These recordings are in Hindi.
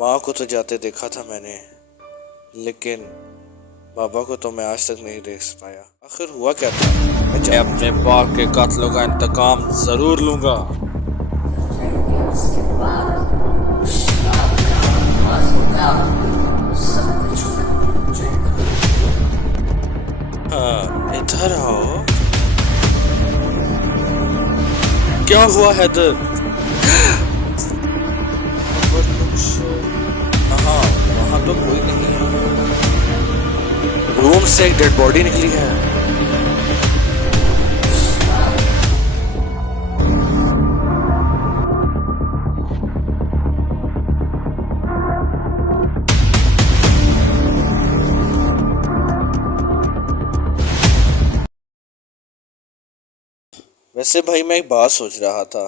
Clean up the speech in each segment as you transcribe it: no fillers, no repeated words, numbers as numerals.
माँ को तो जाते देखा था मैंने, लेकिन बाबा को तो मैं आज तक नहीं देख पाया। आखिर हुआ क्या था? मैं अपने बाप के कातलों का इंतकाम जरूर लूंगा। हाँ, इधर आओ। क्या हुआ हैदर? और कुछ? हाँ, वहाँ तो कोई नहीं है। रूम से एक डेड बॉडी निकली है। वैसे भाई मैं एक बात सोच रहा था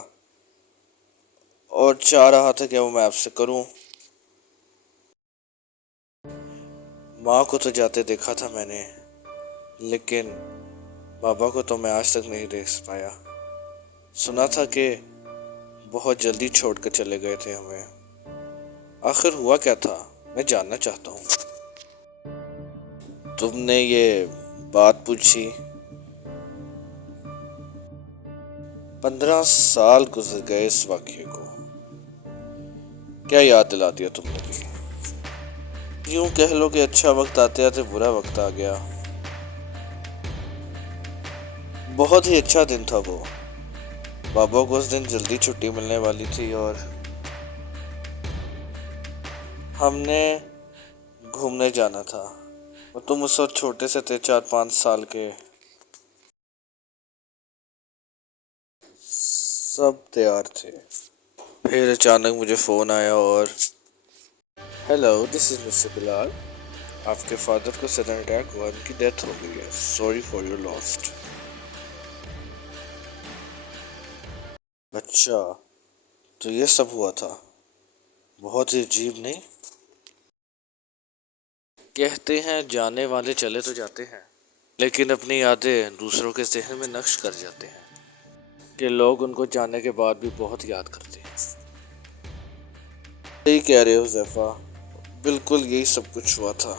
और चाह रहा था कि वो मैं आपसे करूं। माँ को तो जाते देखा था मैंने, लेकिन बाबा को तो मैं आज तक नहीं देख पाया। सुना था कि बहुत जल्दी छोड़कर चले गए थे हमें। आखिर हुआ क्या था? मैं जानना चाहता हूँ। तुमने ये बात पूछी। 15 साल गुजर गए इस वाक्य को। क्या याद दिला दिया तुमने भी। यूं कह लो कि अच्छा वक्त आते आते बुरा वक्त आ गया। बहुत ही अच्छा दिन था वो। बाबा को उस दिन जल्दी छुट्टी मिलने वाली थी और हमने घूमने जाना था। और तुम उस वक्त छोटे से थे, 4-5 साल के। सब तैयार थे। फिर अचानक मुझे फोन आया और hello, this is mister Bilal. आपके फादर को सडन अटैक हुआ, उनकी डेथ हो गई है। Sorry for your lost. अच्छा, तो ये सब हुआ था। बहुत ही अजीब नहीं? कहते हैं जाने वाले चले तो जाते हैं, लेकिन अपनी यादें दूसरों के जहन में नक्श कर जाते हैं कि लोग उनको जाने के बाद भी बहुत याद करते हैं। सही कह रहे हो ज़ैफ़ा, बिल्कुल यही सब कुछ हुआ था।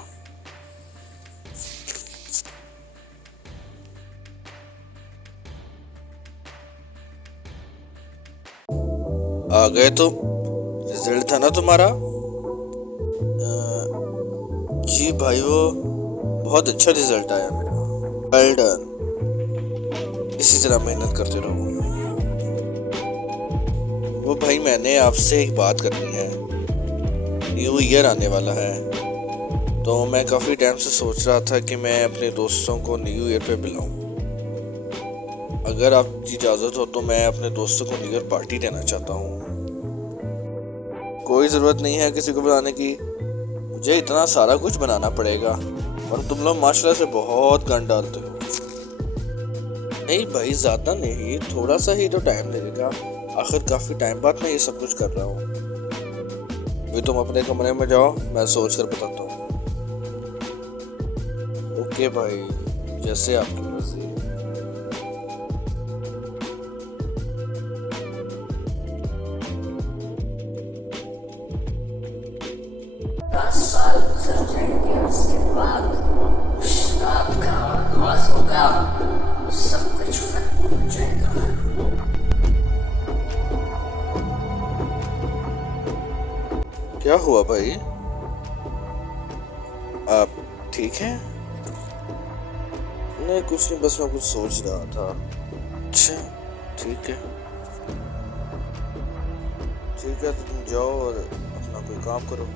आ गए तो रिजल्ट था ना तुम्हारा? जी भाई, वो बहुत अच्छा रिजल्ट आया मेरा। Well done. इसी तरह मेहनत करते रहो। वो भाई, मैंने आपसे एक बात करनी है। न्यू ईयर आने वाला है, तो मैं काफ़ी टाइम से सोच रहा था कि मैं अपने दोस्तों को न्यू ईयर पे बुलाऊं। अगर आपकी इजाज़त हो तो मैं अपने दोस्तों को न्यू ईयर पार्टी देना चाहता हूँ। कोई ज़रूरत नहीं है किसी को बुलाने की। मुझे इतना सारा कुछ बनाना पड़ेगा और तुम लोग माशाल्लाह से बहुत गन डालते हो। नहीं भाई, ज़्यादा नहीं, थोड़ा सा ही तो टाइम लगेगा। आखिर काफ़ी टाइम बाद मैं ये सब कुछ कर रहा हूँ। अभी तुम अपने कमरे में जाओ, मैं सोच कर बताता हूँ। ओके भाई, जैसे आपकी मर्जी। क्या हुआ भाई? आप ठीक हैं? नहीं, कुछ नहीं, बस मैं कुछ सोच रहा था। अच्छा, ठीक है। ठीक है, तो तुम जाओ और अपना कोई काम करो।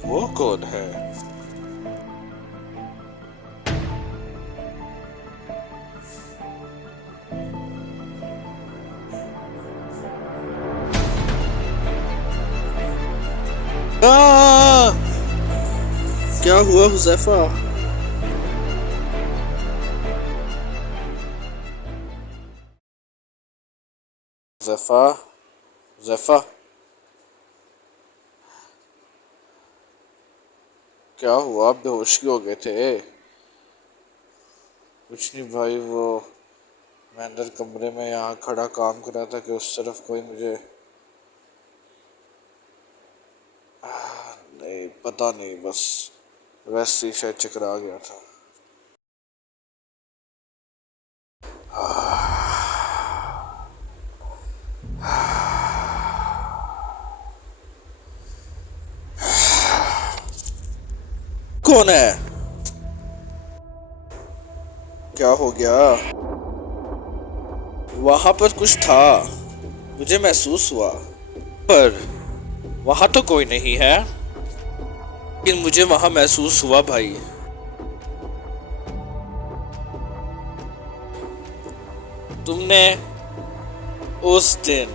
वो कौन है? आ! क्या हुआ हुज़ैफा? हुज़ैफा, हुज़ैफा, क्या हुआ? आप बेहोश क्यों हो गए थे? कुछ नहीं भाई, वो मैं अंदर कमरे में यहाँ खड़ा काम कर रहा था कि उस तरफ कोई मुझे नहीं पता नहीं, बस वैसे ही शायद चक्कर आ गया था। कौन है? क्या हो गया? वहां पर कुछ था, मुझे महसूस हुआ, पर वहां तो कोई नहीं है, लेकिन मुझे वहां महसूस हुआ भाई। तुमने उस दिन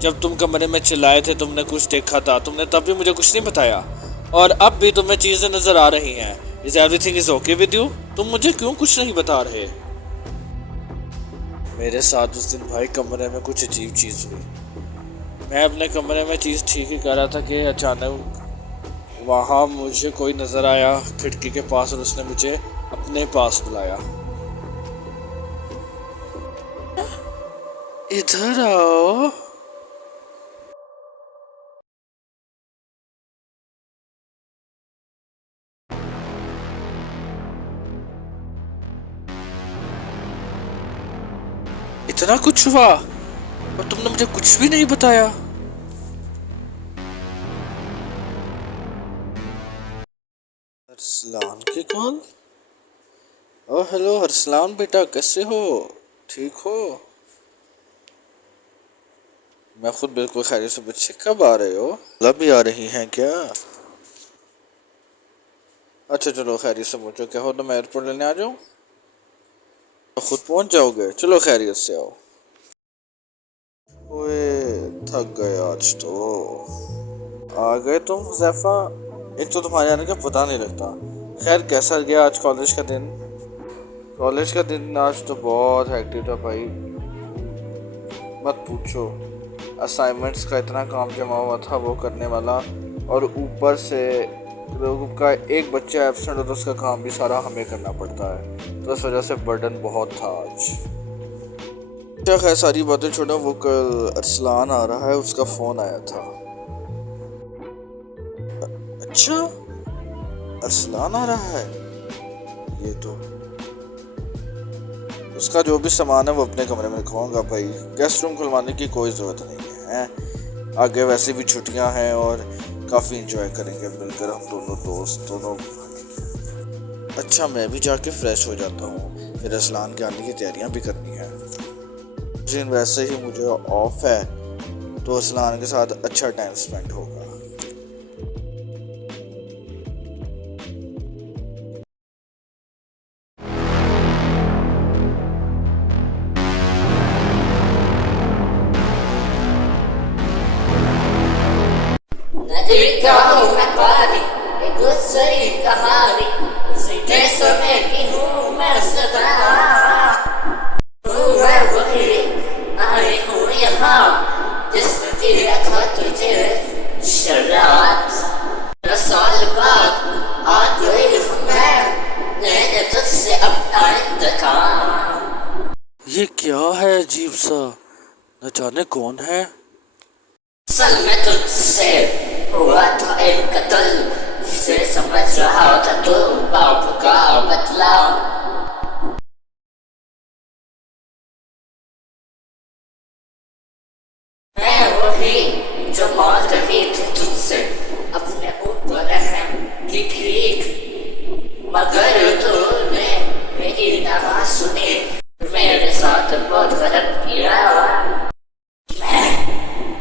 जब तुम कमरे में चिल्लाए थे, तुमने कुछ देखा था, तुमने तब भी मुझे कुछ नहीं बताया, और अब भी तुम्हें चीजें नजर आ रही हैं। Is everything is okay with you? तुम मुझे क्यों कुछ नहीं बता रहे? मेरे साथ उस दिन भाई कमरे में कुछ अजीब चीज हुई। मैं अपने कमरे में चीज ठीक ही कर रहा था कि अचानक वहां मुझे कोई नजर आया खिड़की के पास, और उसने मुझे अपने पास बुलाया। इधर आओ। इतना कुछ हुआ और तुमने मुझे कुछ भी नहीं बताया। अरसलान की कॉल? ओ हेलो अरसलान बेटा, कैसे हो? ठीक हो? मैं खुद बिल्कुल खैरियत से। बच्चे कब आ रहे हो? अभी आ रही हैं क्या? अच्छा चलो खैरियत से पहुंचो। क्या हो तो मैं एयरपोर्ट लेने आ जाऊँ? तो खुद पहुंच जाओगे? चलो खैरियत से आओ। ओए थक गए आज तो। आ गए तुम हुज़ैफा? एक तो तुम्हारे आने का पता नहीं लगता। खैर कैसा गया आज कॉलेज का दिन? कॉलेज का दिन आज तो बहुत हेक्टिक था भाई, मत पूछो। असाइनमेंट्स का इतना काम जमा हुआ था वो करने वाला, और ऊपर से लोगों का एक बच्चा एब्सेंट हो तो उसका काम भी सारा हमें करना पड़ता है, तो इस वजह से बर्डन बहुत था आज। क्या खैर सारी बातें छोड़ो, वो कल अरसलान आ रहा है, उसका फ़ोन आया था। अच्छा अरसलान आ रहा है? ये तो उसका जो भी सामान है वो अपने कमरे में रखवाऊंगा भाई, गेस्ट रूम खुलवाने की कोई ज़रूरत नहीं है। आगे वैसे भी छुट्टियां हैं और काफ़ी इंजॉय करेंगे मिलकर हम दोनों दोस्त दोनों। अच्छा मैं भी जाके फ्रेश हो जाता हूँ, फिर अरसलान के आने की तैयारियां भी करनी है। उस दिन वैसे ही मुझे ऑफ है, तो अरसलान के साथ अच्छा टाइम स्पेंड होगा। देखा हूँ मैं पानी, एक गुस्सरी कहानी, सीधे समय की हूँ मैं सदा। हूँ मैं वही, आई हूँ यहाँ, जिसने दिया था तुझे शराब। 10 साल बाद आ गई हूँ मैं, लेने तुझसे अपना इंतकाम। ये क्या है अजीब सा? न जाने कौन है। असल में तुझसे हुआ था एक कत्ल, से समझ रहा था तू बाप का बदला। मैं वही जो मार रही थी तुझसे अपने ऊपर रहम की भीख, मगर तूने मेरी ना सुनी, मेरे साथ बहुत गलत किया। मैं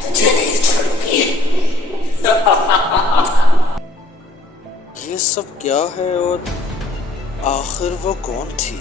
तुझे नहीं छोड़ूंगी। ये सब क्या है और आखिर वो कौन थी?